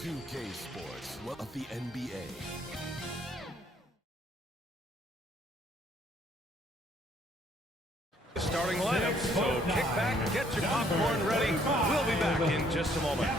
2K Sports of the NBA. Starting lineup, so kick back, get your popcorn ready. We'll be back in just a moment.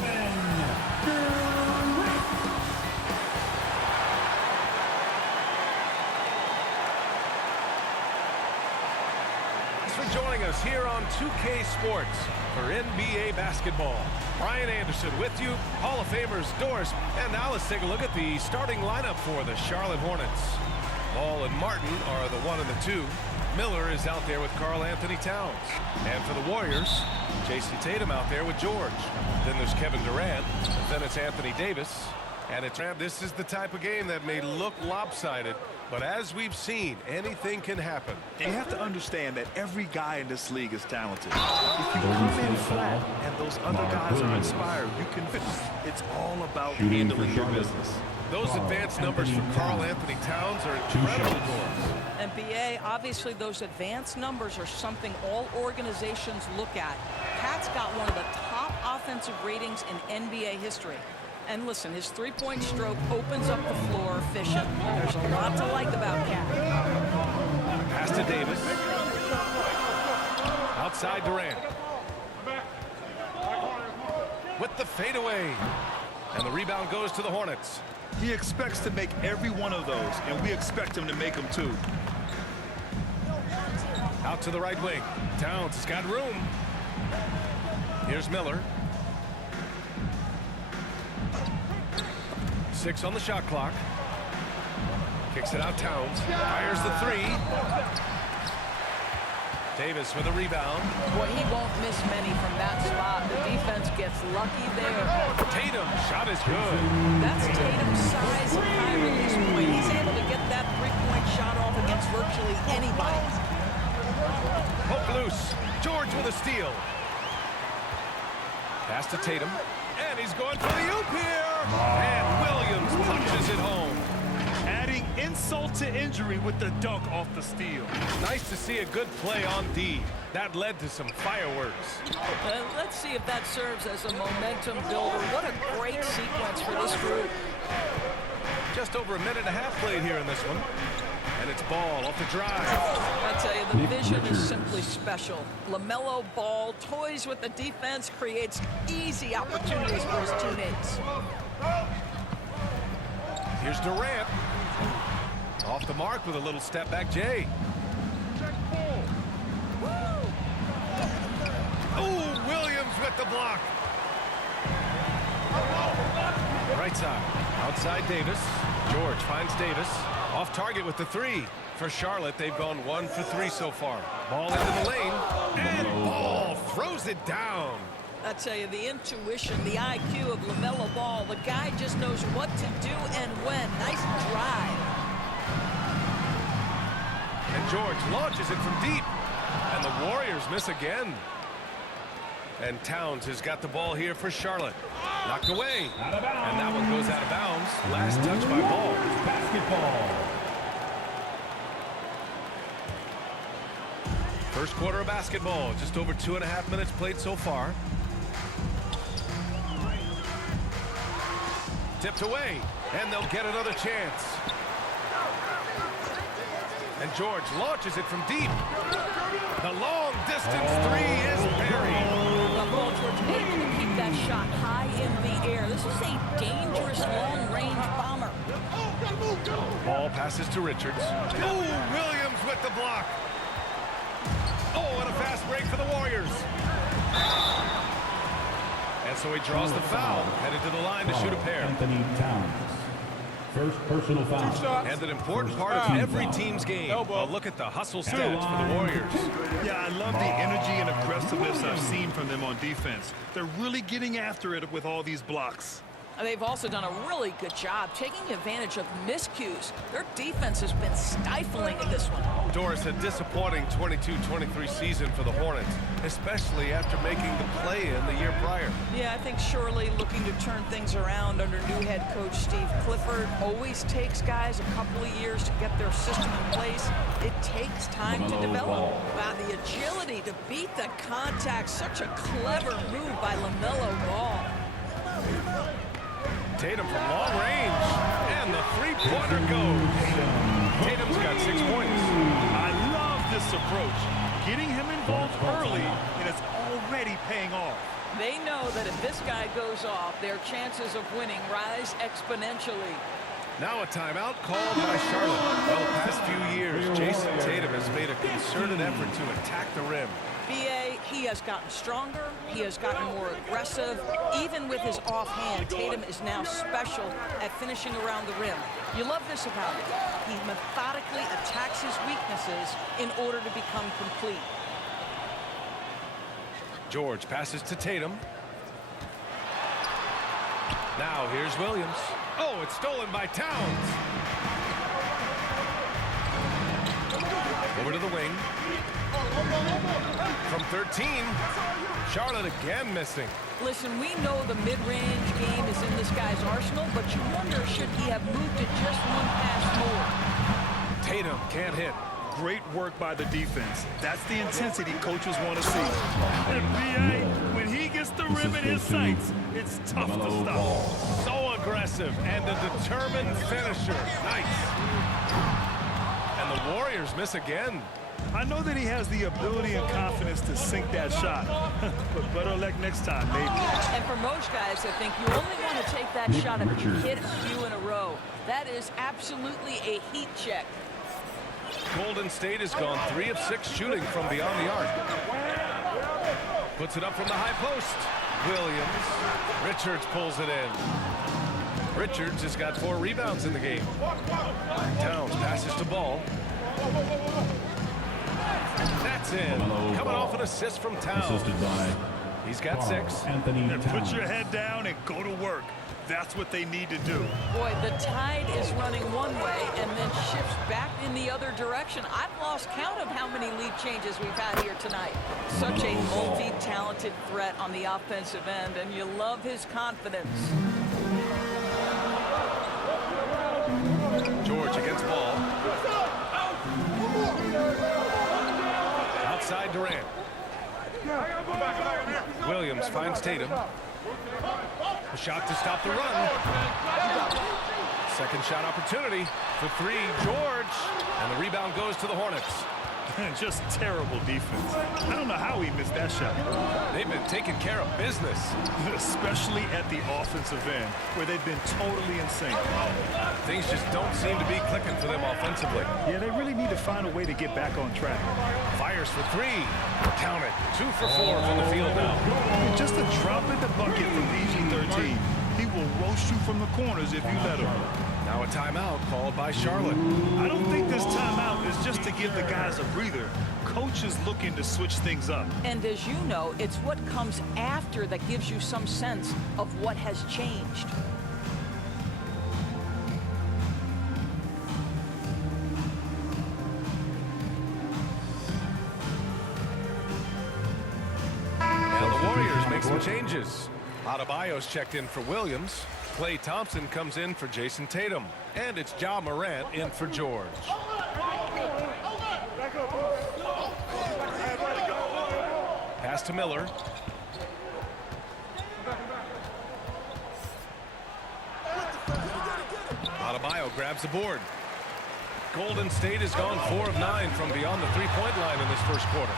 Thanks for joining us here on 2K Sports for NBA basketball. Brian Anderson with you, Hall of Famers Doris, and now let's take a look at the starting lineup for the Charlotte Hornets. Ball and Martin are the 1 and the 2. Miller is out there with Karl Anthony Towns. And for the Warriors, Jason Tatum out there with George. Then there's Kevin Durant. Then it's Anthony Davis. And this is the type of game that may look lopsided, but as we've seen, anything can happen. You have to understand that every guy in this league is talented. If you come in flat and those other guys are inspired, you can finish. It's all about handling your business. Those advanced numbers from Karl Anthony Towns are incredible. NBA, obviously those advanced numbers are something all organizations look at. Cat's got one of the top offensive ratings in NBA history. And listen, his three-point stroke opens up the floor efficient. There's a lot to like about Cat. Pass to Davis. Outside Durant. With the fadeaway. And the rebound goes to the Hornets. He expects to make every one of those, and we expect him to make them too. Out to the right wing. Towns has got room. Here's Miller. 6 on the shot clock. Kicks it out Towns. Fires the 3. Davis with a rebound. Boy, he won't miss many from that spot. The defense gets lucky there. Tatum, shot is good. That's Tatum's size and high release point. He's able to get that three-point shot off against virtually anybody. Poke loose. George with a steal. Pass to Tatum. And he's going for the oop here. And Williams punches it home. Adding insult to injury with the dunk off the steal. Nice to see a good play on D. That led to some fireworks. Let's see if that serves as a momentum builder. What a great sequence for this group. Just over a minute and a half played here in this one. And it's Ball off the drive. I tell you, the vision is simply special. LaMelo Ball toys with the defense, creates easy opportunities for his teammates. Here's Durant. Off the mark with a little step back, Jay. Oh, Williams with the block. Right side. Outside Davis. George finds Davis. Off target with the 3. For Charlotte, they've gone 1 for 3 so far. Ball into the lane. And Ball throws it down. I tell you, the intuition, the IQ of LaMelo Ball, the guy just knows what to do and when. Nice drive. And George launches it from deep. And the Warriors miss again. And Towns has got the ball here for Charlotte. Knocked away. And that one goes out of bounds. Last touch by Ball. Basketball. First quarter of basketball. Just over 2.5 minutes played so far. Tipped away. And they'll get another chance. And George launches it from deep. The long distance 3 is buried. Paul George able to keep that shot high in the air. This is a dangerous long-range bomber. Ball passes to Richards. Oh, Williams with the block. Oh, and a fast break for the Warriors. And so he draws the foul, headed to the line to shoot a pair. Anthony Towns. First personal foul. And an important part of every team's game. A look at the hustle stats for the Warriors. Yeah, I love the energy and aggressiveness I've seen from them on defense. They're really getting after it with all these blocks. They've also done a really good job taking advantage of miscues. Their defense has been stifling in this one. Doris, a disappointing 22-23 season for the Hornets, especially after making the play-in the year prior. Yeah, I think surely looking to turn things around under new head coach Steve Clifford. Always takes guys a couple of years to get their system in place. It takes time to develop. Wow, the agility to beat the contact. Such a clever move by LaMelo Ball. Tatum from long range. And the three-pointer goes. Tatum's got 6 points. I love this approach. Getting him involved early, and it's already paying off. They know that if this guy goes off, their chances of winning rise exponentially. Now a timeout called by Charlotte. Well, past few years, Jason Tatum has made a concerted effort to attack the rim. BA, he has gotten stronger. He has gotten more aggressive. Even with his offhand, Tatum is now special at finishing around the rim. You love this about him. He methodically attacks his weaknesses in order to become complete. George passes to Tatum. Now here's Williams. Oh, it's stolen by Towns. Over to the wing. From 13. Charlotte again missing. Listen, we know the mid-range game is in this guy's arsenal, but you wonder, should he have moved it just one pass more? Tatum can't hit. Great work by the defense. That's the intensity coaches want to see. And BA, when he gets the rim in his sights, it's tough to stop. So aggressive and a determined finisher. Nice. And the Warriors miss again. I know that he has the ability and confidence to sink that shot, but better luck next time, maybe. And for most guys, I think you only want to take that shot if you hit a few in a row. That is absolutely a heat check. Golden State has gone 3 of 6 shooting from beyond the arc. Puts it up from the high post. Williams. Richards pulls it in. Richards has got 4 rebounds in the game. Towns passes to Ball. That's in. Coming off an assist from Towns. Assisted by He's got 6. Anthony And put Towns. your head down and go to work. That's what they need to do. Boy, the tide is running one way and then shifts back in the other direction. I've lost count of how many lead changes we've had here tonight. Such a multi-talented threat on the offensive end, and you love his confidence. George against Ball. Outside Durant. Williams finds Tatum. A shot to stop the run. Second shot opportunity for 3. George. And the rebound goes to the Hornets. Just terrible defense. I don't know how he missed that shot. They've been taking care of business. Especially at the offensive end, where they've been totally insane. Things just don't seem to be clicking for them offensively. Yeah, they really need to find a way to get back on track. Fires for 3. Count it. 2 for 4 from the field now. Just a drop in the bucket from PG-13. He will roast you from the corners if you let him. Now a timeout called by Charlotte. I don't think this timeout is just to give the guys a breather. Coach is looking to switch things up. And as you know, it's what comes after that gives you some sense of what has changed. And the Warriors make some changes. Adebayo's checked in for Williams. Klay Thompson comes in for Jason Tatum. And it's Ja Morant in for George. Pass to Miller. Adebayo grabs the board. Golden State has gone 4 of 9 from beyond the three-point line in this first quarter.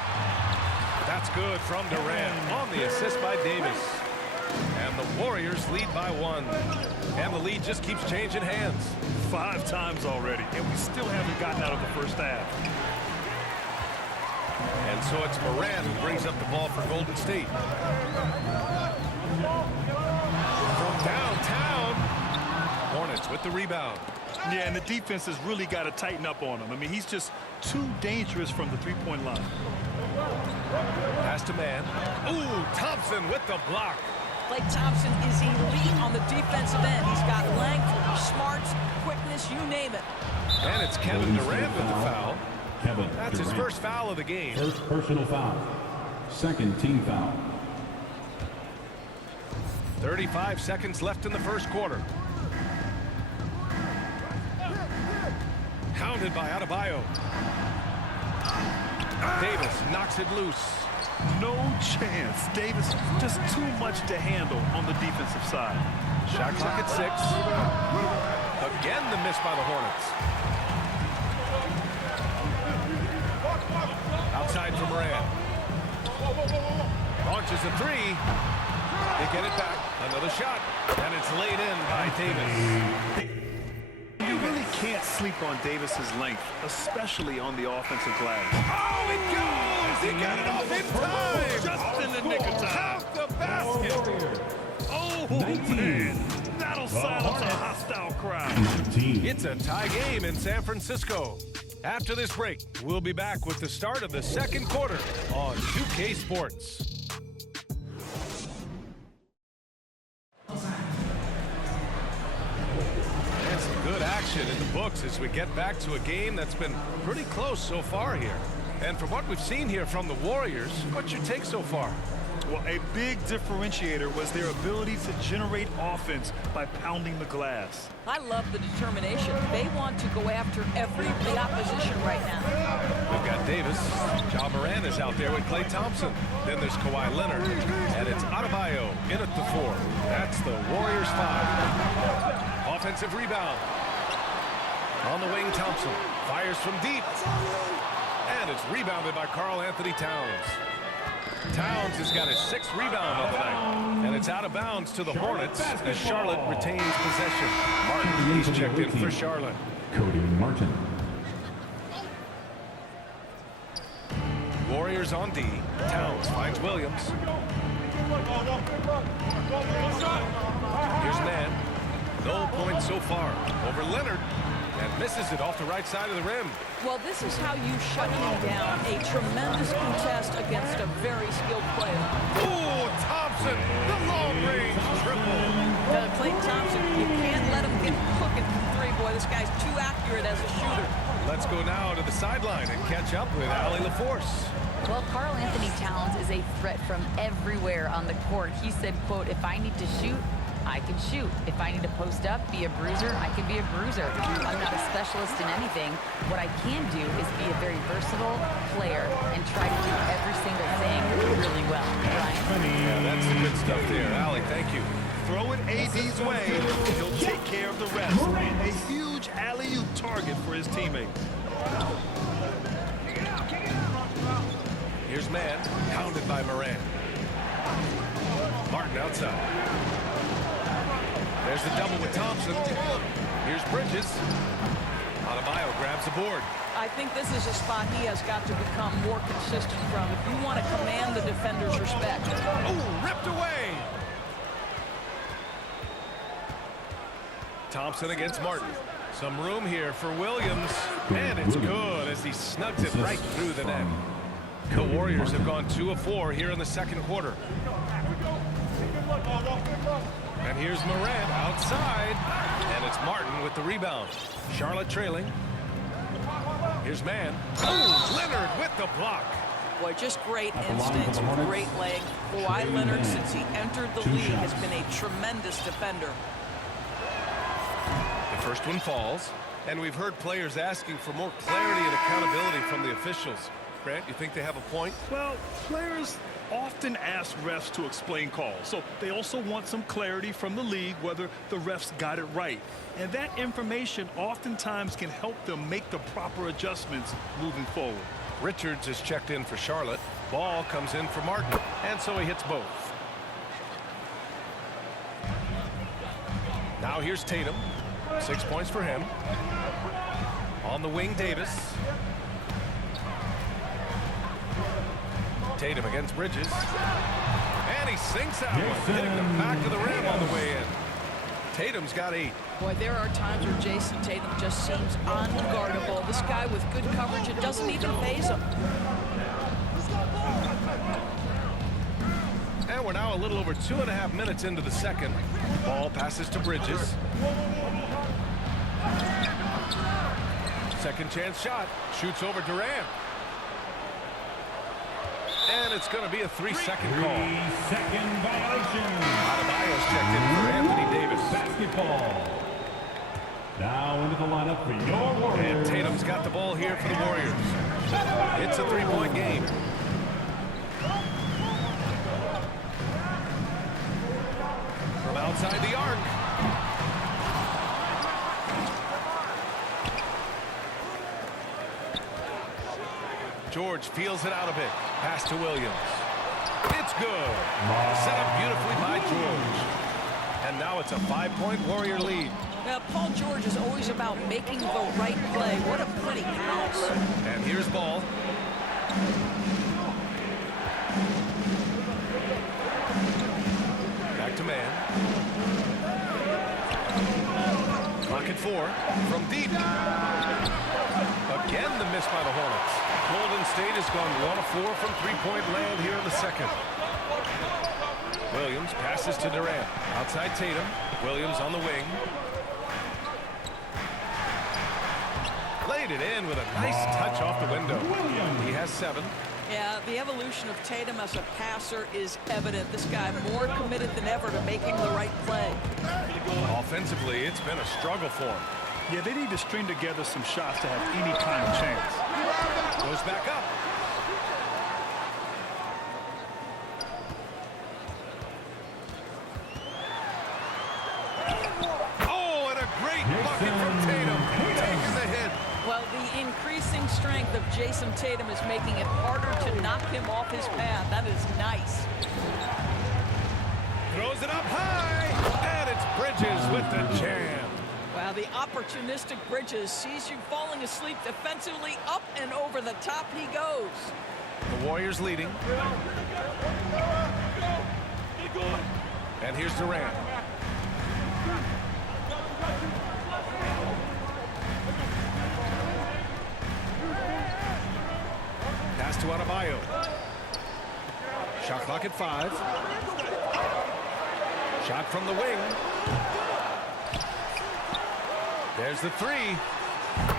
That's good from Durant on the assist by Davis. And the Warriors lead by 1. And the lead just keeps changing hands. 5 times already, and we still haven't gotten out of the first half. And so it's Morant who brings up the ball for Golden State. From downtown, Hornets with the rebound. Yeah, and the defense has really got to tighten up on him. I mean, he's just too dangerous from the three-point line. Pass to man. Ooh, Thompson with the block. Klay Thompson is elite on the defensive end. He's got length, smarts, quickness, you name it. And it's Kevin Durant with the foul. Kevin That's his Durant. first foul of the game. First personal foul. Second team foul. 35 seconds left in the first quarter. Counted by Adebayo. Davis knocks it loose. No chance. Davis just too much to handle on the defensive side. Shot clock at 6. Again, the miss by the Hornets. Outside for Moran. Launches a 3. They get it back. Another shot. And it's laid in by Davis. You really can't sleep on Davis's length, especially on the offensive glass. Oh, it goes! He got it off in time! Just in the nick of time. Count the basket! Oh, man. That'll silence a hostile crowd. 19. It's a tie game in San Francisco. After this break, we'll be back with the start of the second quarter on 2K Sports. And some good action in the books as we get back to a game that's been pretty close so far here. And from what we've seen here from the Warriors, what's your take so far? Well, a big differentiator was their ability to generate offense by pounding the glass. I love the determination. They want to go after the opposition right now. We've got Davis. Ja Morant is out there with Klay Thompson. Then there's Kawhi Leonard. And it's Adebayo in at the 4. That's the Warriors 5. Offensive rebound. On the wing, Thompson fires from deep. And it's rebounded by Karl Anthony Towns. Towns has got his 6th rebound of the night. And it's out of bounds to the Hornets as Charlotte retains possession. Martin, he's checked in for Charlotte. Cody Martin. Warriors on D. Towns finds Williams. Here's Mann. No points so far. Over Leonard. And misses it off the right side of the rim. Well, this is how you shut him down. A tremendous contest against a very skilled player. Oh, Thompson, the long-range triple. Klay Thompson, you can't let him get cooking from 3, boy. This guy's too accurate as a shooter. Let's go now to the sideline and catch up with Allie LaForce. Well, Karl Anthony Towns is a threat from everywhere on the court. He said, quote, if I need to shoot, I can shoot. If I need to post up, be a bruiser, I can be a bruiser. I'm not a specialist in anything. What I can do is be a very versatile player and try to do every single thing really well. Ryan? Yeah, that's the good stuff there. Allie, thank you. Throw it AD's way, he'll take care of the rest. A huge alley-oop target for his teammate. Here's Mann, pounded by Moran. Martin outside. There's the double with Thompson. Here's Bridges. Adebayo grabs the board. I think this is a spot he has got to become more consistent from if you want to command the defender's respect. Oh, ripped away. Thompson against Martin. Some room here for Williams. And it's good as he snugs it right through the net. The Warriors have gone 2 of 4 here in the second quarter. And here's Moran outside. And it's Martin with the rebound. Charlotte trailing. Here's Mann. Oh, Leonard with the block. Boy, just great instincts, great leg. Kawhi Leonard, since he entered the league, has been a tremendous defender. The first one falls. And we've heard players asking for more clarity and accountability from the officials. Grant, you think they have a point? Well, players often ask refs to explain calls, so they also want some clarity from the league whether the refs got it right. And that information oftentimes can help them make the proper adjustments moving forward. Richards is checked in for Charlotte. Ball comes in for Martin, and so he hits both. Now here's Tatum. 6 points for him. On the wing, Davis. Tatum against Bridges. And he sinks that one, hitting the back of the rim on the way in. Tatum's got 8. Boy, there are times where Jason Tatum just seems unguardable. This guy with good coverage, it doesn't even faze him. And we're now a little over 2.5 minutes into the second. Ball passes to Bridges. Second chance shot. Shoots over Durant. And it's going to be a 3-second call. 3-second violation. Adebayo's checked in for Anthony Davis. Basketball. Now into the lineup for your Warriors. And Tatum's got the ball here for the Warriors. It's a 3-point game. inside the arc. George feels it out a bit. Pass to Williams. It's good. Set up beautifully by George. And now it's a 5-point Warrior lead. Now, Paul George is always about making the right play. What a pretty pass. And here's ball. Back to man. Clock at 4. From deep. Again, the miss by the Hornets. Golden State has gone 1 of 4 from three-point land here in the second. Williams passes to Durant. Outside Tatum. Williams on the wing. Laid it in with a nice touch off the window. He has 7. Yeah, the evolution of Tatum as a passer is evident. This guy more committed than ever to making the right play. Offensively, it's been a struggle for him. Yeah, they need to string together some shots to have any kind of chance. Goes back up. Oh, and a great bucket from Tatum. Taking the hit. Well, the increasing strength of Jason Tatum is making it harder to knock him off his path. That is nice. Throws it up high. And it's Bridges with the jam. Wow, the opportunistic Bridges sees you falling asleep defensively. Up and over the top he goes. The Warriors leading. And here's Durant. Pass to Adebayo. Shot clock at 5. Shot from the wing. There's the 3.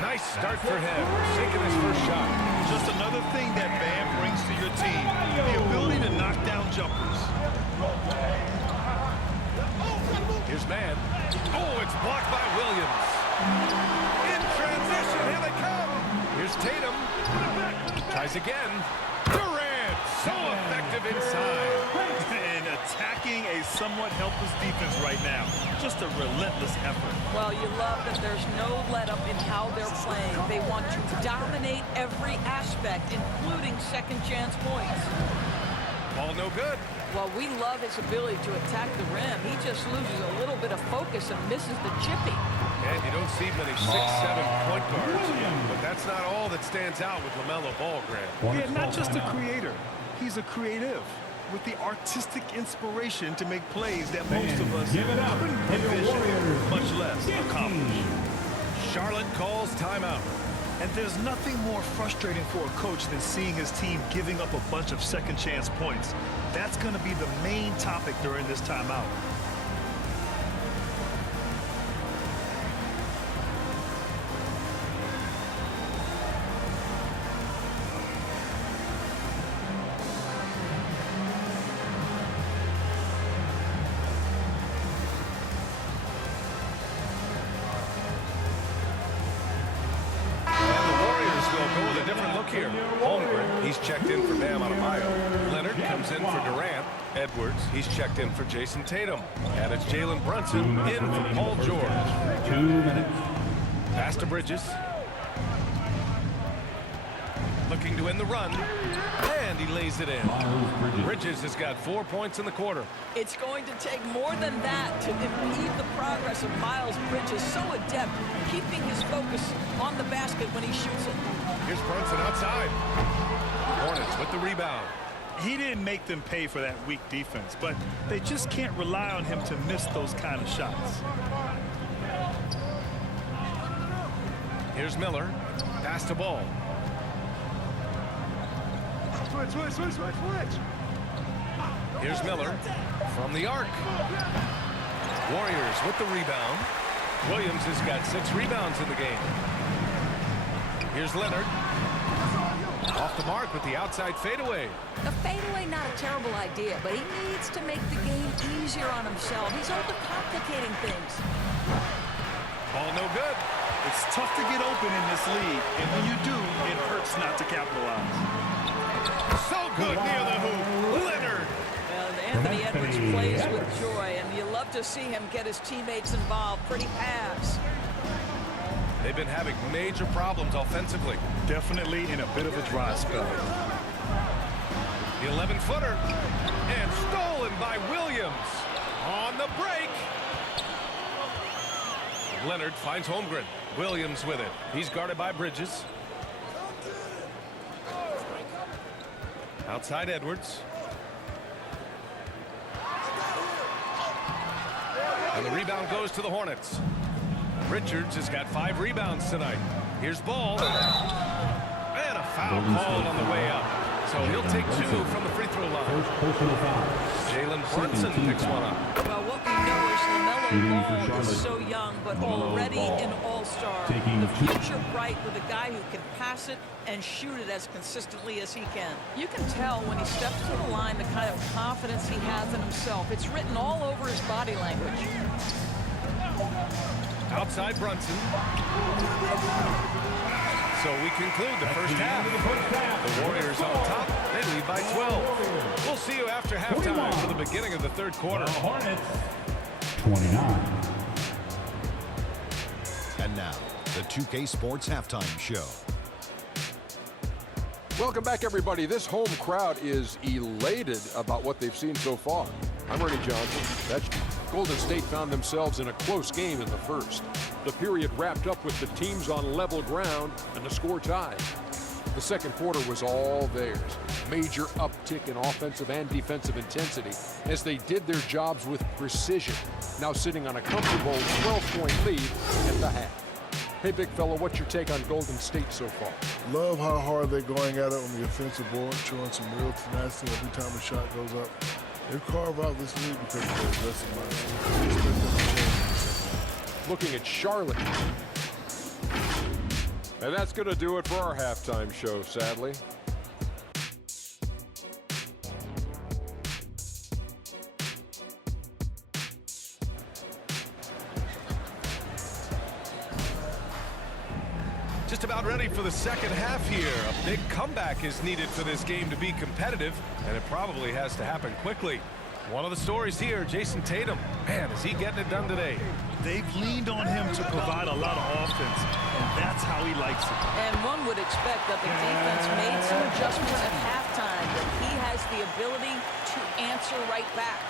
Nice start for him. Sinking his first shot. Just another thing that Bam brings to your team, the ability to knock down jumpers. Here's man. Oh, it's blocked by Williams. In transition, here they come. Here's Tatum. Tries again. Durant, so effective inside. And attacking a somewhat helpless defense right now. Just a relentless effort. Well, you love that there's no let-up in how they're playing. They want to dominate every aspect, including second-chance points. Ball no good. Well, we love his ability to attack the rim. He just loses a little bit of focus and misses the chippy. And you don't see many 6'7" point guards. But that's not all that stands out with LaMelo Ball, Grant. Yeah, not just a creator. He's a creative with the artistic inspiration to make plays that most of us couldn't envision, much less accomplish. Charlotte calls timeout. And there's nothing more frustrating for a coach than seeing his team giving up a bunch of second chance points. That's going to be the main topic during this timeout. Here, Holmgren, he's checked in for Bam Adebayo. Leonard comes in for Durant. Edwards, he's checked in for Jason Tatum. And it's Jalen Brunson in for Paul George. 2 minutes. Pass to Bridges. Looking to end the run. And he lays it in. Bridges has got 4 points in the quarter. It's going to take more than that to impede the progress of Miles Bridges. So adept, keeping his focus on the basket when he shoots it. Here's Brunson outside. Hornets with the rebound. He didn't make them pay for that weak defense, but they just can't rely on him to miss those kind of shots. Here's Miller. Pass to Ball. Switch. Here's Miller from the arc. Warriors with the rebound. Williams has got 6 rebounds in the game. Here's Leonard. Off the mark with the outside fadeaway. A fadeaway, not a terrible idea, but he needs to make the game easier on himself. He's overcomplicating things. Ball no good. It's tough to get open in this league, and when you do, it hurts not to capitalize. So good near the hoop. Leonard. The Anthony Edwards plays with joy, and you love to see him get his teammates involved. Pretty pass. They've been having major problems offensively. Definitely in a bit of a dry spell. The 11-footer. And stolen by Williams. On the break. Leonard finds Holmgren. Williams with it. He's guarded by Bridges. Outside Edwards. And the rebound goes to the Hornets. Richards has got 5 rebounds tonight. Here's Ball. And a foul called on the way up. So he'll take 2 from the free throw line. First personal foul. Jalen Brunson picks one up. Well, what we know is LaMelo Ball is so young, but already an all-star. The future bright with a guy who can pass it and shoot it as consistently as he can. You can tell when he steps to the line the kind of confidence he has in himself. It's written all over his body language. Outside Brunson. So we conclude the first half. The Warriors on top. They lead by 12. We'll see you after halftime for the beginning of the third quarter. The Hornets, 29. And now, the 2K Sports Halftime Show. Welcome back, everybody. This home crowd is elated about what they've seen so far. I'm Ernie Johnson. That's Golden State found themselves in a close game in the first. The period wrapped up with the teams on level ground and the score tied. The second quarter was all theirs. Major uptick in offensive and defensive intensity as they did their jobs with precision, now sitting on a comfortable 12-point lead at the half. Hey, big fella, what's your take on Golden State so far? Love how hard they're going at it on the offensive board, showing some real tenacity every time a shot goes up. They've carved out this league because of their aggressive mindset. Looking at Charlotte. And that's going to do it for our halftime show, sadly. Just about ready for the second half here. A big comeback is needed for this game to be competitive, and it probably has to happen quickly. One of the stories here, Jason Tatum. Man, is he getting it done today? They've leaned on him to provide a lot of offense, and that's how he likes it. And one would expect that the defense made some adjustments at halftime, but he has the ability to answer right back.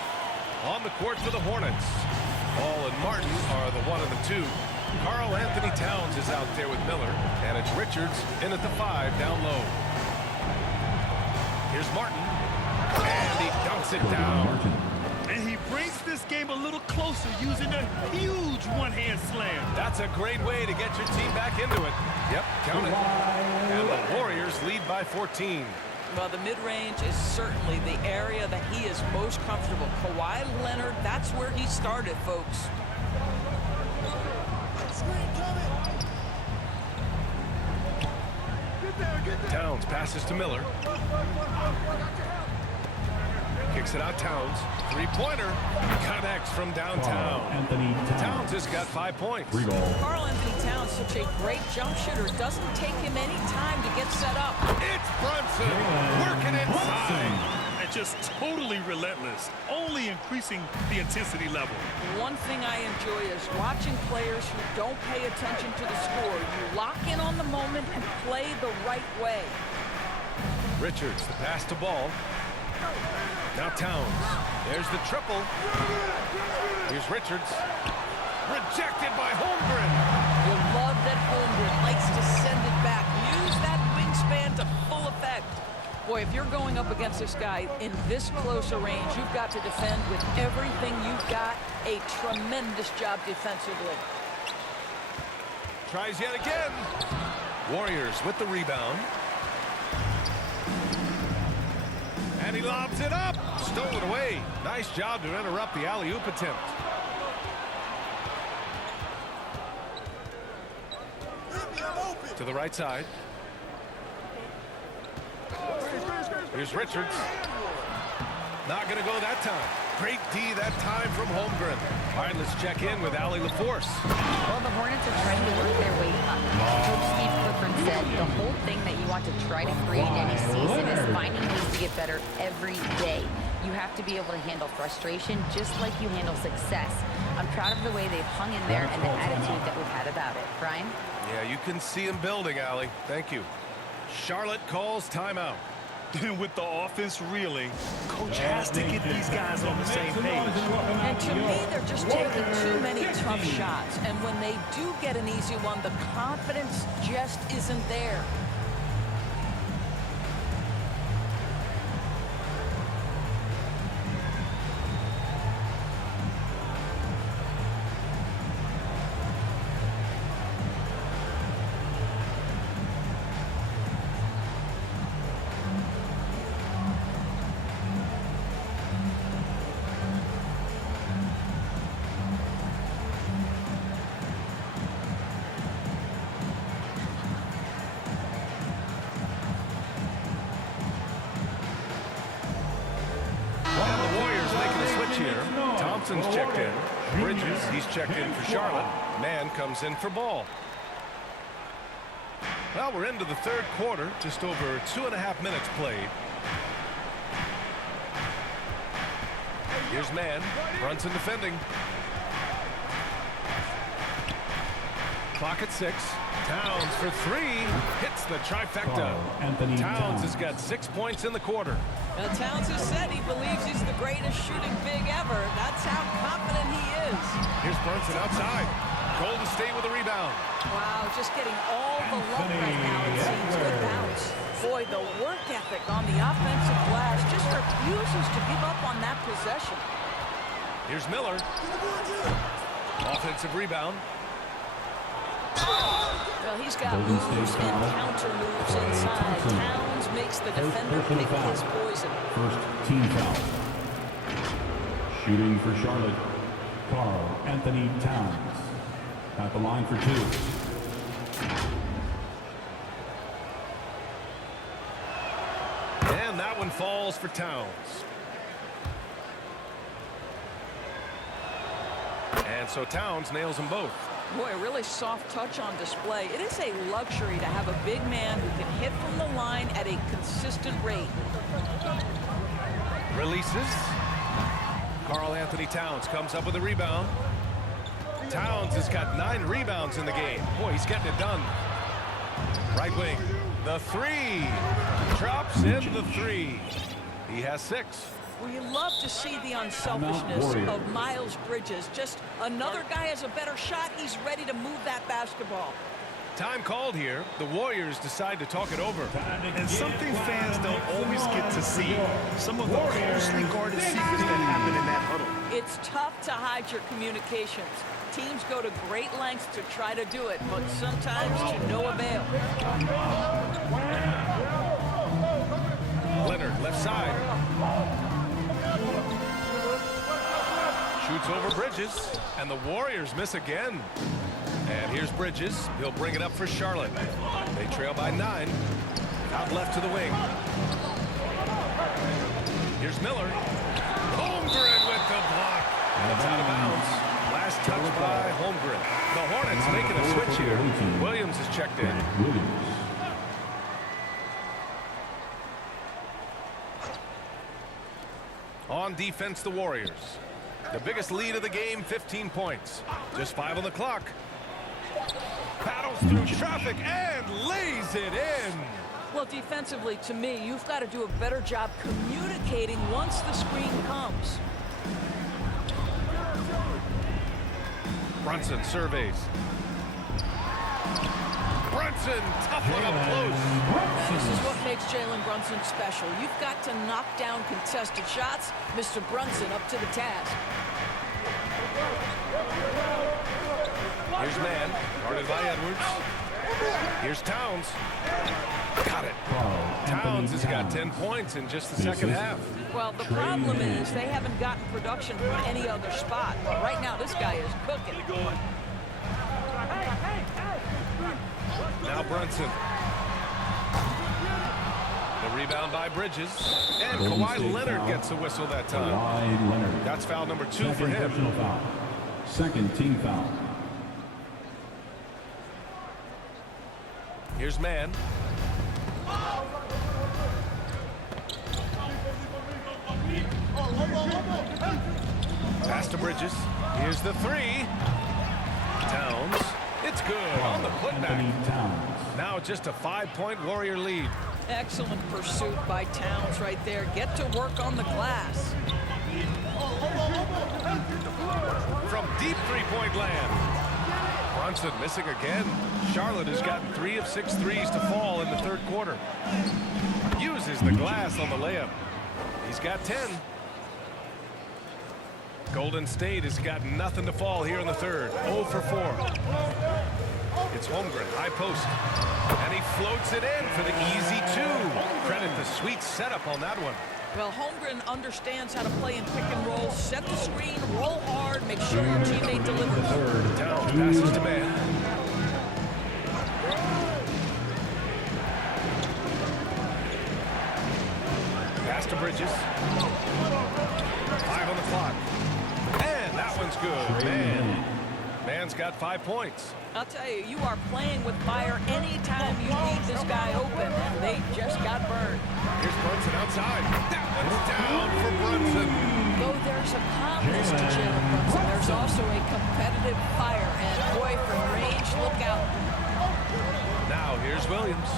On the court for the Hornets. Ball and Martin are the 1 and the 2. Karl Anthony Towns is out there with Miller, and it's Richards in at the 5 down low. Here's Martin, and he dunks it down. And he brings this game a little closer using a huge one-hand slam. That's a great way to get your team back into it. Yep, count it. And the Warriors lead by 14. Well, the mid-range is certainly the area that he is most comfortable. Kawhi Leonard, that's where he started, folks. Towns passes to Miller. Kicks it out Towns. Three-pointer. Connects from downtown. Anthony Towns has got 5 points. Karl Anthony Towns, such a great jump shooter. Doesn't take him any time to get set up. It's Brunson working inside. And just totally relentless, only increasing the intensity level. One thing I enjoy is watching players who don't pay attention to the score. You lock in on the moment and play the right way. Richards, the pass to Ball. Now Towns. There's the triple. Here's Richards. Rejected by Holmgren. You love that Holmgren likes to send it back. Use that wingspan to full effect. Boy, if you're going up against this guy in this close a range, you've got to defend with everything you've got. A tremendous job defensively. Tries yet again. Warriors with the rebound. And he lobs it up. Stolen away. Nice job to interrupt the alley-oop attempt. To the right side. Here's Richards. Not going to go that time. Great D that time from Holmgren. All right, let's check in with Allie LaForce. Well, the Hornets are trying to work their way up. Coach Steve Clifford said the whole thing that you want to try to create any season is finding ways to get better every day. You have to be able to handle frustration just like you handle success. I'm proud of the way they've hung in there and the attitude that we've had about it. Brian? Yeah, you can see him building, Allie. Thank you. Charlotte calls timeout. With the offense reeling, coach has to get these guys on the same page. And to me, they're just taking too many tough shots. And when they do get an easy one, the confidence just isn't there. Thompson's checked in. Bridges, he's checked in for Charlotte. Mann comes in for Ball. Well, we're into the third quarter. Just over 2.5 minutes played. Here's Mann. Brunson defending. Clock at 6. Towns for 3. Hits the trifecta. Towns has got 6 points in the quarter. Now, Towns has said he believes he's the greatest shooting big ever. That's how confident he is. Here's Brunson outside. Golden State with a rebound. Wow, just getting all the love right now, it seems. Good bounce. Boy, the work ethic on the offensive glass just refuses to give up on that possession. Here's Miller. Offensive rebound. Well, he's got moves and counter moves inside. Towns makes the defender pick his poison. First team foul. Shooting for Charlotte, Karl Anthony Towns. At the line for 2. And that one falls for Towns. And so Towns nails them both. Boy, a really soft touch on display. It is a luxury to have a big man who can hit from the line at a consistent rate. Releases. Karl Anthony Towns comes up with a rebound. Towns has got 9 rebounds in the game. Boy, he's getting it done. Right wing. The 3. Drops in the 3. He has 6. Well, you love to see the unselfishness of Miles Bridges. Just another guy has a better shot. He's ready to move that basketball. Time called here. The Warriors decide to talk it over. And something fans don't always get to see. Some of the closely guarded secrets that happen in that huddle. It's tough to hide your communications. Teams go to great lengths to try to do it, but sometimes to no avail. Leonard, left side. Shoots over Bridges, and the Warriors miss again. And here's Bridges. He'll bring it up for Charlotte. They trail by 9. Out left to the wing. Here's Miller. Holmgren with the block. It's out of bounds. Last touch by Holmgren. The Hornets making a switch here. Williams is checked in. On defense, the Warriors. The biggest lead of the game, 15 points. Just 5 on the clock. Paddles through traffic and lays it in. Well, defensively, to me, you've got to do a better job communicating once the screen comes. Brunson surveys. Brunson, tough one up close. This is what makes Jalen Brunson special. You've got to knock down contested shots. Mr. Brunson up to the task. Here's Mann, guarded by Edwards. Here's Towns. Got it. Towns has got 10 points in just the second half. Well, the problem is they haven't gotten production from any other spot. But right now, this guy is cooking. Now Brunson. The rebound by Bridges. And Golden Kawhi State Leonard foul. gets a whistle that time. Kawhi Leonard. That's foul number 2 for Second him. personal foul. Second team foul. Here's Mann. Pass to Bridges. Here's the 3. Towns. It's good on the Anthony putback. Towns. Now just a 5-point Warrior lead. Excellent pursuit by Towns right there. Get to work on the glass. From deep three-point land. Brunson missing again. Charlotte has gotten 3 of 6 threes to fall in the third quarter. Uses the glass on the layup. He's got 10. Golden State has got nothing to fall here in the third. 0 for 4. It's Holmgren, high post. And he floats it in for the easy 2. Credit the sweet setup on that one. Well, Holmgren understands how to play in pick and roll. Set the screen, roll hard, make sure your teammate delivers. Towns passes to Mann. Pass to Bridges. 5 on the clock. And that one's good. Mann's got 5 points. I'll tell you, you are playing with fire anytime you need this guy open, and they just got burned. Here's Brunson outside. That one's down for Brunson. Though there's a calmness to Jalen Brunson, there's also a competitive fire, and boy, from range, look out. Now here's Williams.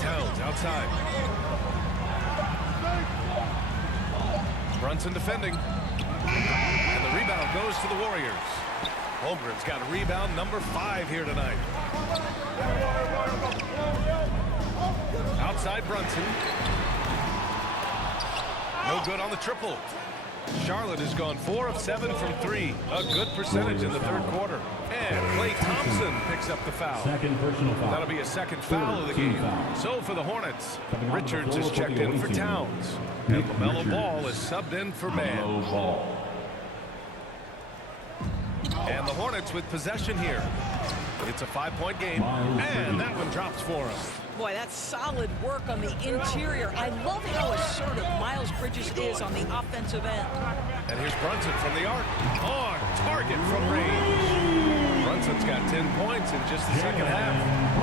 Towns outside. Brunson defending. And the rebound goes to the Warriors. Holmgren's got a rebound number 5 here tonight. Outside Brunson. No good on the triple. Charlotte has gone 4 of 7 from 3. A good percentage in the third quarter. And Klay Thompson picks up the foul. Second personal foul. That'll be a second foul of the game. So for the Hornets, Richards is checked in for Towns. And LaMelo Ball is subbed in for Mann. And the Hornets with possession here. It's a 5-point game. And that one drops for him. Boy, that's solid work on the interior. I love how assertive Miles Bridges is on the offensive end. And here's Brunson from the arc. On target from range. Brunson's got 10 points in just the second half.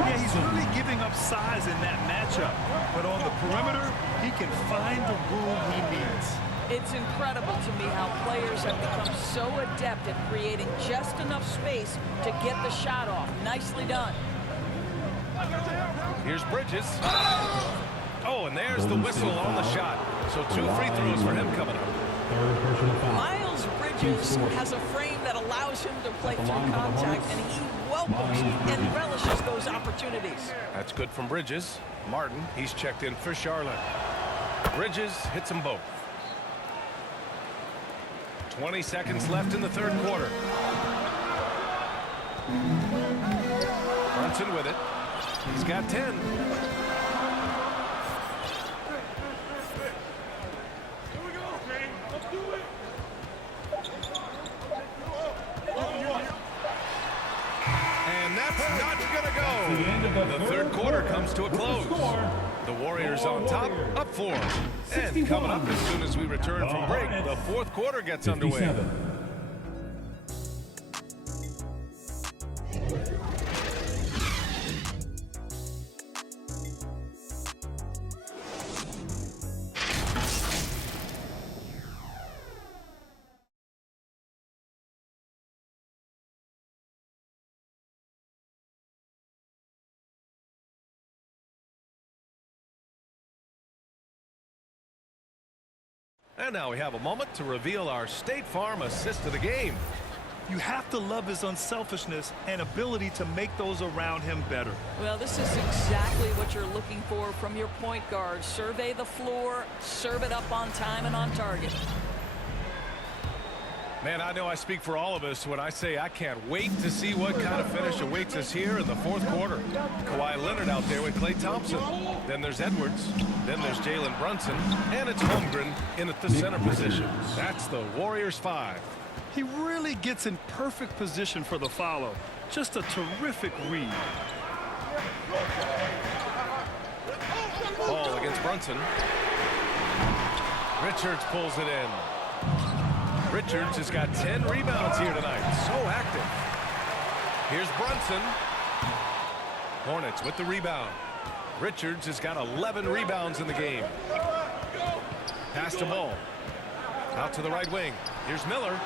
Yeah, he's really giving up size in that matchup. But on the perimeter, he can find the room he needs. It's incredible to me how players have become so adept at creating just enough space to get the shot off. Nicely done. Here's Bridges. Oh, and there's the whistle on the shot. So 2 free throws for him coming up. Third personal foul. Miles Bridges has a frame that allows him to play through contact, and he welcomes and relishes those opportunities. That's good from Bridges. Martin, he's checked in for Charlotte. Bridges hits them both. 20 seconds left in the third quarter. Brunson with it. He's got 10. And that's not going to go. The third quarter comes to a close. The Warriors on top, up 4. And coming up as soon as we return from break, the fourth quarter gets underway. And now we have a moment to reveal our State Farm assist of the game. You have to love his unselfishness and ability to make those around him better. Well, this is exactly what you're looking for from your point guard. Survey the floor, serve it up on time and on target. Man, I know I speak for all of us when I say I can't wait to see what kind of finish awaits us here in the fourth quarter. Kawhi Leonard out there with Klay Thompson. Then there's Edwards. Then there's Jalen Brunson. And it's Holmgren in at the center position. That's the Warriors 5. He really gets in perfect position for the follow. Just a terrific read. Ball against Brunson. Richards pulls it in. Richards has got 10 rebounds here tonight. So active. Here's Brunson. Hornets with the rebound. Richards has got 11 rebounds in the game. Pass to Ball. Out to the right wing. Here's Miller.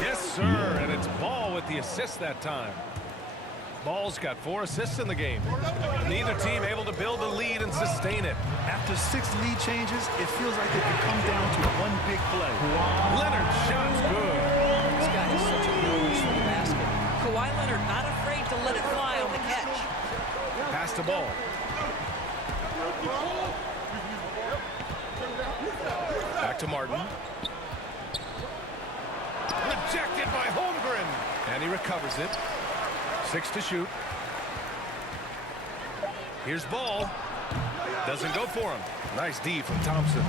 Yes, sir. And it's Ball with the assist that time. Ball's got 4 assists in the game. Neither team able to build a lead and sustain it. After 6 lead changes, it feels like it could come down to one big play. Leonard's shot's good. This guy has such a nose for the basket. Kawhi Leonard not afraid to let it fly on the catch. Pass to Ball. Back to Martin. Rejected by Holmgren. And he recovers it. 6 to shoot. Here's Ball. Doesn't go for him. Nice D from Thompson.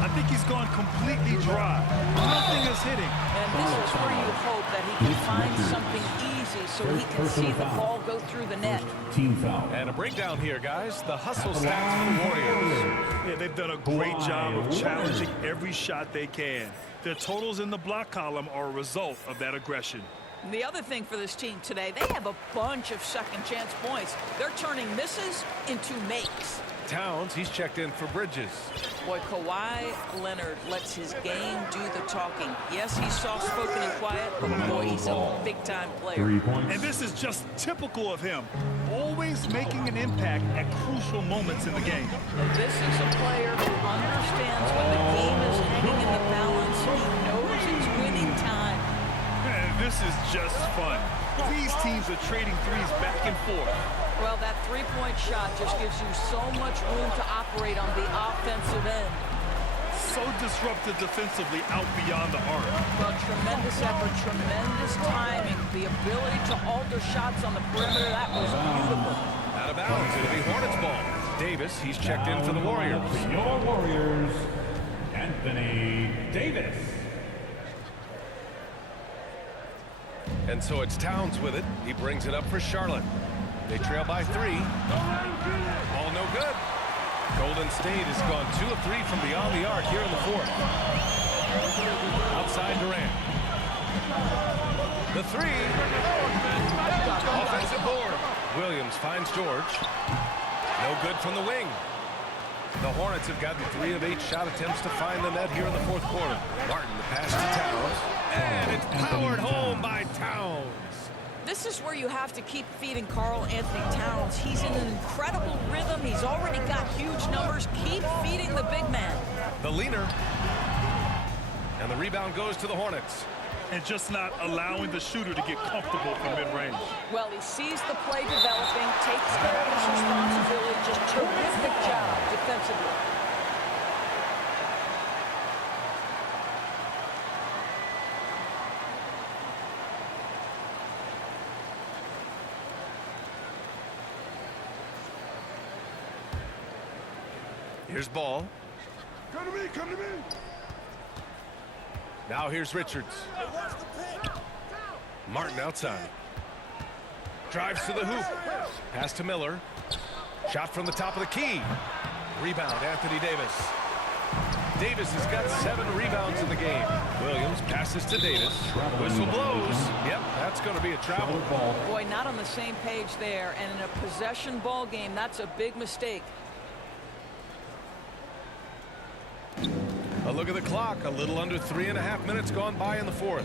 I think he's gone completely dry. Nothing is hitting. And this is where you hope that he can find something easy so he can see the ball go through the net. Team foul. And a breakdown here, guys. The hustle stats for the Warriors. Yeah, they've done a great job of challenging every shot they can. Their totals in the block column are a result of that aggression. The other thing for this team today, they have a bunch of second chance points. They're turning misses into makes. Towns, he's checked in for Bridges. Boy, Kawhi Leonard lets his game do the talking. Yes, he's soft-spoken and quiet, but boy, he's a big-time player. 3 points. And this is just typical of him. Always making an impact at crucial moments in the game. And this is a player who understands when the game is hanging in the balance. He knows it's winning time. Man, this is just fun. These teams are trading threes back and forth. Well, that three-point shot just gives you so much room to operate on the offensive end. So disruptive defensively out beyond the arc. Well, tremendous effort, tremendous timing, the ability to alter shots on the perimeter. That was beautiful. Out of bounds. It'll be Hornets ball. Davis, he's checked in for the Warriors. Your Warriors, Anthony Davis. And so it's Towns with it. He brings it up for Charlotte. They trail by 3. All no good. Golden State has gone 2 of 3 from beyond the arc here in the 4th. Outside Durant. The 3. Offensive board. Williams finds George. No good from the wing. The Hornets have gotten 3 of 8 shot attempts to find the net here in the 4th quarter. Martin, the pass to Towns. And it's powered home by Towns. This is where you have to keep feeding Karl Anthony Towns. He's in an incredible rhythm. He's already got huge numbers. Keep feeding the big man. The leaner. And the rebound goes to the Hornets. And just not allowing the shooter to get comfortable from mid-range. Well, he sees the play developing, takes care of his responsibility. Just terrific job defensively. Here's Ball. Come to me, come to me. Now here's Richards. Martin outside. Drives to the hoop. Pass to Miller. Shot from the top of the key. Rebound, Anthony Davis. Davis has got 7 rebounds in the game. Williams passes to Davis. Whistle blows. Yep, that's going to be a travel ball. Boy, not on the same page there. And in a possession ball game, that's a big mistake. A look at the clock. A little under 3.5 minutes gone by in the 4th.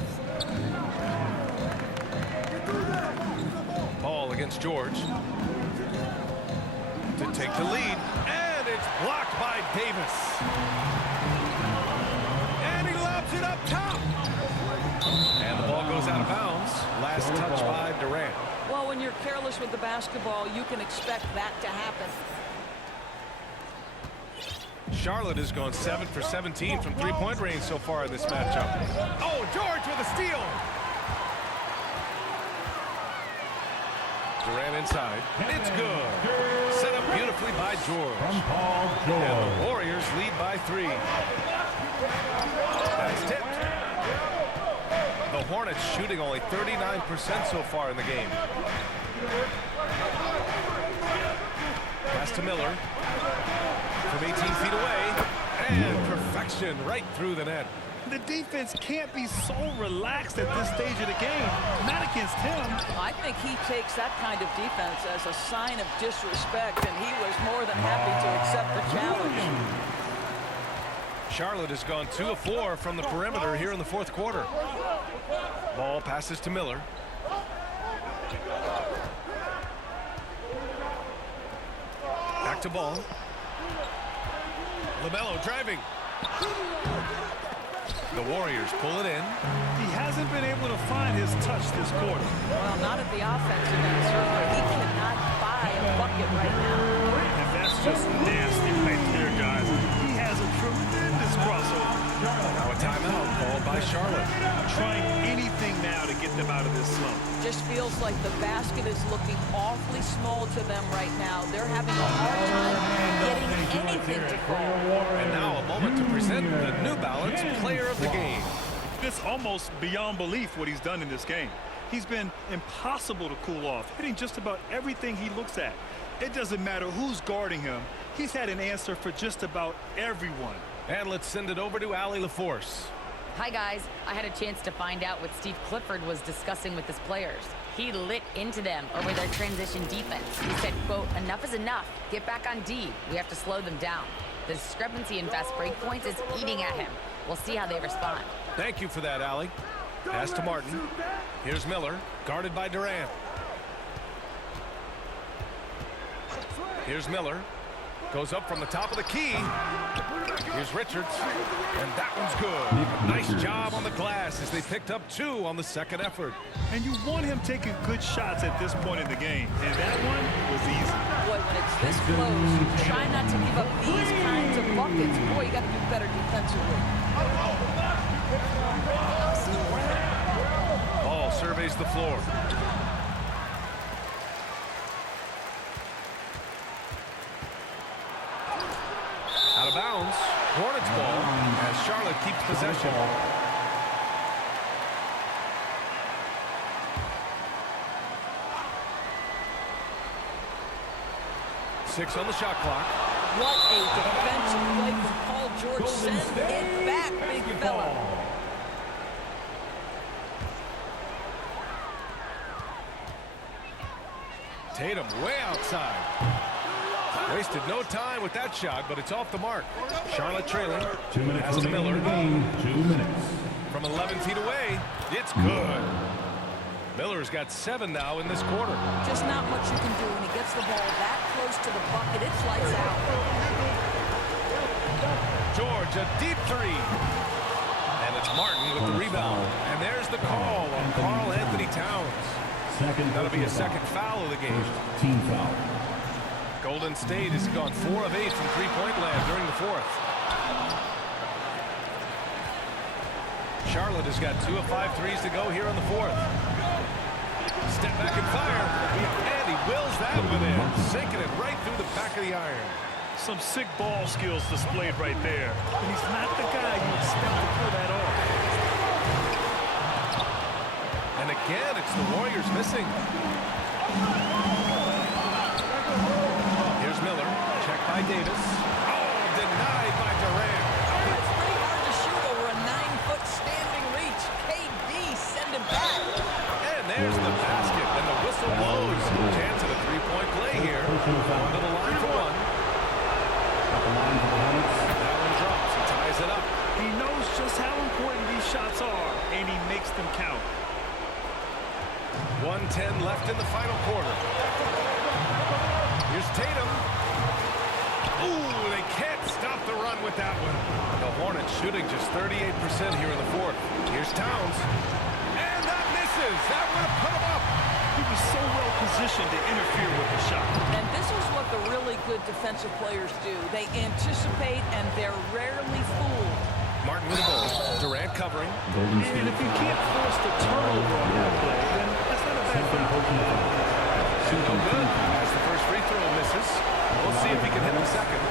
Ball against George. To take the lead. And it's blocked by Davis. And he lobs it up top. And the ball goes out of bounds. Last touch by Durant. Well, when you're careless with the basketball, you can expect that to happen. Charlotte has gone 7 for 17 from three-point range so far in this matchup. Oh, George with a steal. Durant inside. It's good. Set up beautifully by George. From Paul George. And the Warriors lead by 3. That's tipped. The Hornets shooting only 39% so far in the game. Pass to Miller. From 18 feet away. And perfection right through the net. The defense can't be so relaxed at this stage of the game. Not against him. I think he takes that kind of defense as a sign of disrespect, and he was more than happy to accept the challenge. Charlotte has gone 2 of 4 from the perimeter here in the fourth quarter. Ball passes to Miller. Back to Ball. LaMelo driving. The Warriors pull it in. He hasn't been able to find his touch this quarter. Well, not at the offensive end, certainly. He cannot buy a bucket right now. And that's just nasty right there, guys. He has a tremendous crossover. Now a timeout called by Charlotte. Trying anything now to get them out of this slump. Just feels like the basket is looking awfully small to them right now. They're having a hard time getting anything to fall. And now a moment to present the New Balance Player of the Game. It's almost beyond belief what he's done in this game. He's been impossible to cool off, hitting just about everything he looks at. It doesn't matter who's guarding him. He's had an answer for just about everyone. And let's send it over to Allie LaForce. Hi, guys. I had a chance to find out what Steve Clifford was discussing with his players. He lit into them over their transition defense. He said, quote, "Enough is enough. Get back on D. We have to slow them down. The discrepancy in fast break points is eating at him. We'll see how they respond." Thank you for that, Allie. Pass to Martin. Here's Miller, guarded by Durant. Here's Miller. Goes up from the top of the key. Here's Richards. And that one's good. Nice job on the glass as they picked up 2 on the second effort. And you want him taking good shots at this point in the game. And that one was easy. Boy, when it's this close, try not to give up these kinds of buckets. Boy, you got to do better defensively. Ball surveys the floor. Out of bounds. Hornets ball as Charlotte keeps possession. Six on the shot clock. What a defensive play from Paul George. Send it back, big fella. Tatum way outside. Wasted no time with that shot, but it's off the mark. Charlotte trailing. 2 minutes Pass to remaining Miller. in the game. 2 minutes. From 11 feet away, it's good. Miller's got 7 now in this quarter. Just not much you can do when he gets the ball that close to the bucket. It's lights out. George, a deep 3. And it's Martin with the rebound. And there's the call on Karl Anthony Towns. That'll be a second foul of the game. Team foul. Golden State has gone 4 of 8 from three-point land during the fourth. Charlotte has got 2 of 5 threes to go here in the fourth. Step back and fire. And he wills that one in, sinking it right through the back of the iron. Some sick ball skills displayed right there. And he's not the guy you expect to pull that off. And again, it's the Warriors missing. Here's Miller, checked by Davis. Oh, denied by Durant. It's pretty hard to shoot over a 9-foot standing reach. KD, send it back. And there's the basket, and the whistle blows. Chance at a three-point play here. On to the line for one. At the line for the Hornets. That one drops. He ties it up. He knows just how important these shots are, and he makes them count. 1:10 left in the final quarter. Here's Tatum. Ooh, they can't stop the run with that one. The Hornets shooting just 38% here in the fourth. Here's Towns. And that misses. That would have put him up. He was so well positioned to interfere with the shot. And this is what the really good defensive players do. They anticipate, and they're rarely fooled. Martin with the ball. Durant covering. Golden And State. if you can't force the turnover on that play, then that's not a bad foul. And no good as the first free throw misses. We'll see if he can hit the second.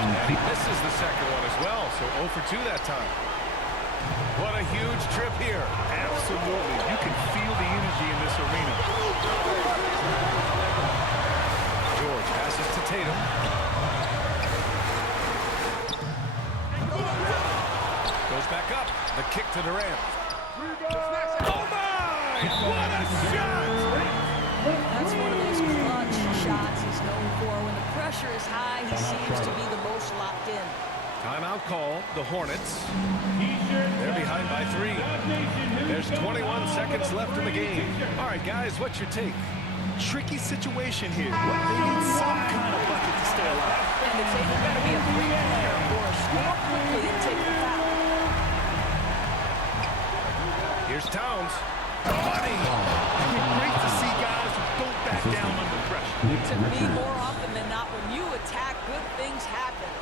And he misses the second one as well, so 0 for 2 that time. What a huge trip here. Absolutely. You can feel the energy in this arena. George passes to Tatum. Goes back up. The kick to Durant. Oh, my! What a shot! That's one of those clutch shots he's known for. When the pressure is high, he seems to be the most locked in. Timeout call. The Hornets. They're behind by 3. There's 21 seconds left in the game. All right, guys, what's your take? Tricky situation here. They need some kind of bucket to stay alive. And it's either going to be a three-pointer or score quickly and take the foul. Here's Towns. Money. Great to see guys who don't back down under pressure. To me, more often than not, when you attack, good things happen.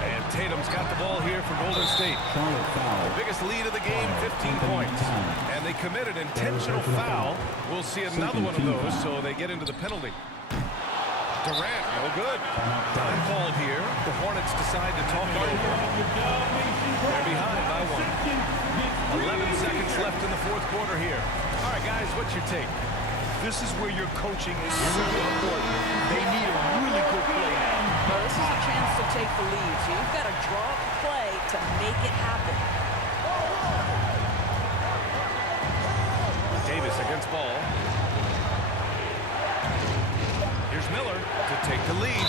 And Tatum's got the ball here for Golden State. The biggest lead of the game, 15 points. And they committed intentional foul. We'll see another one of those, so they get into the penalty. Durant, no good. Time called here. The Hornets decide to talk it over. They're behind by 1. 11 seconds left in the fourth quarter here. All right, guys, what's your take? This is where your coaching is so important. They need a really good play now. Well, this is a chance to take the lead, so you've got to draw up a play to make it happen. Davis against ball. Here's Miller to take the lead.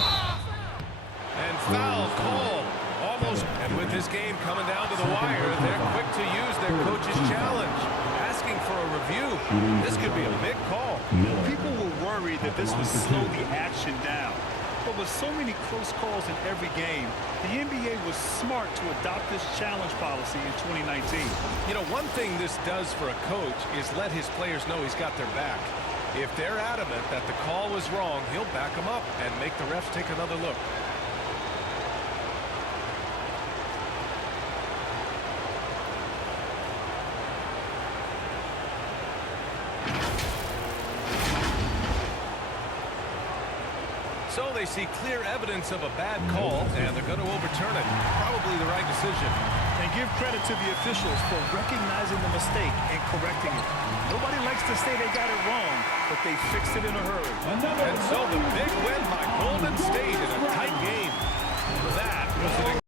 And foul call. Almost. And with this game coming down to the wire, they're quick to use their coach's challenge. Asking for a review. This could be a big call. People were worried that this would slow the action down. But with so many close calls in every game, the NBA was smart to adopt this challenge policy in 2019. You know, one thing this does for a coach is let his players know he's got their back. If they're adamant that the call was wrong, he'll back them up and make the refs take another look. So they see clear evidence of a bad call, and they're going to overturn it. Probably the right decision. And give credit to the officials for recognizing the mistake and correcting it. Nobody likes to say they got it wrong, but they fixed it in a hurry. And so the big win by Golden State in a tight game. That was an